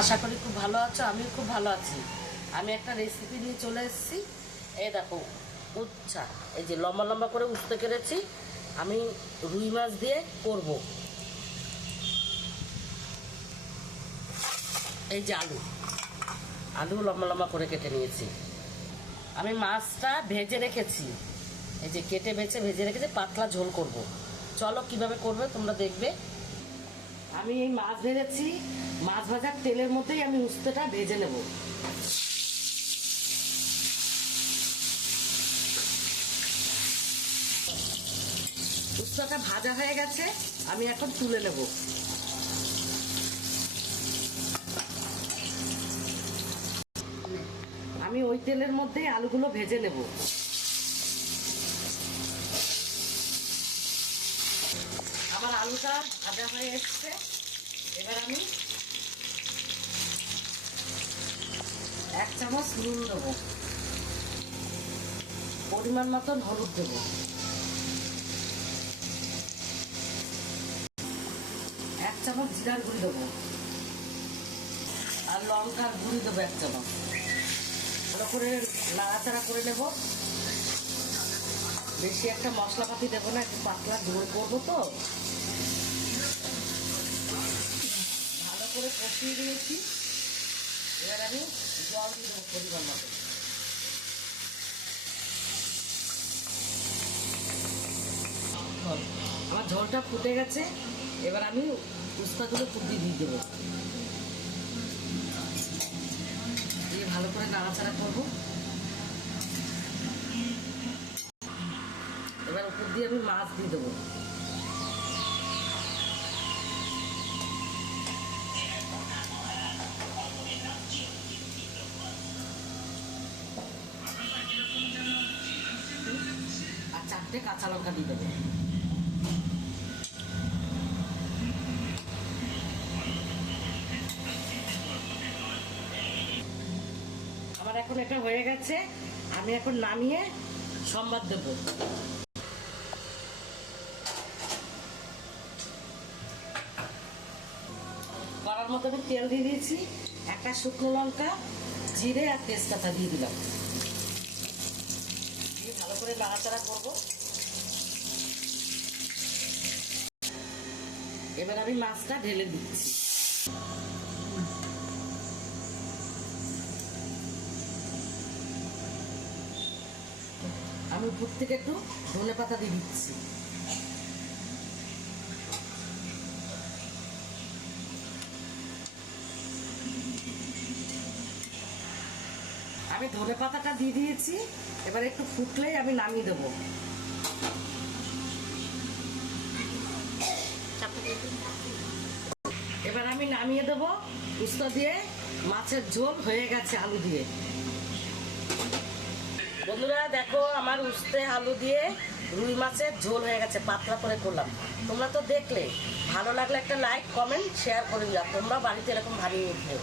আশা করি খুব ভালো আছো। আমি খুব ভালো আছি। আমি একটা রেসিপি নিয়ে চলে এসেছি। এই দেখো উচ্ছা, এই যে লম্বা লম্বা করে উঠতে কেটেছি। আমি রুই মাছ দিয়ে করব। এই যে আলু লম্বা লম্বা করে কেটে নিয়েছি। আমি মাছটা ভেজে রেখেছি, এই যে কেটে ভেজে রেখেছি, পাতলা ঝোল করব। চলো কিভাবে করবে তোমরা দেখবে। আমি এই মাছ ভেজেছি, মাছ ভাজার তেলের মধ্যেই আমি উস্তেটা ভেজে নেব। উস্তাটা ভাজা হয়ে গেছে, আমি এখন তুলে নেব। আমি ওই তেলের মধ্যেই আলুগুলো ভেজে নেব। আমার আলুটা ভাজা হয়ে এসছে, এবার আমি 1 চামচ নুন দেব, পরিমাণ মতন হলুদ দেব, 1 চামচ জিরার গুঁড়ি দেবো, আর লঙ্কার গুঁড়ি দেবো 1 চামচ। ভালো করে নাড়াচাড়া করে নেব। বেশি একটা মশলাপাতি দেবো না, একটু পাতলা ঝোল করবো তো। ভালো করে কষিয়ে দিয়েছি, এবার আমি জল দিয়ে দেবো পরিমাণ মতো। আমার ঝোলটা ফুটে গেছে, এবার আমি উস্তাগুলো ফুটিয়ে দিয়ে দেবো, দিয়ে ভালো করে নাড়াচাড়া করবো। এবার উপর দিয়ে আমি মাছ দিয়ে দেবো। আর 4টে কাঁচা লঙ্কা দিয়ে দেবো। আমার এখন এটা হয়ে গেছে, আমি এখন নামিয়ে সম্বাদ দেব। কড়ার মতো আমি তেল দিয়ে দিয়েছি, একটা শুকনো লঙ্কা, জিরে আর তেজপাতা দিয়ে দিলাম, দিয়ে ভালো করে নাড়াচাড়া করব। এবার আমি মাছটা ঢেলে দিচ্ছি। আমি উপর থেকে একটু ধনেপাতা দিয়ে দিচ্ছি। আমি ধনেপাতাটা দিয়ে দিয়েছি, এবার একটু ফুটলেই আমি নামিয়ে দেবো। এবার আমি নামিয়ে দেবো। উস্তা দিয়ে মাছের ঝোল হয়ে গেছে আলু দিয়ে। বন্ধুরা দেখো, আমার উস্তে আলু দিয়ে রুই মাছের ঝোল হয়ে গেছে, পাতলা করে করলাম। তোমরা তো দেখলে, ভালো লাগলে একটা লাইক কমেন্ট শেয়ার করে দিলাম। তোমরা বাড়িতে এরকম বানিয়ে খেও।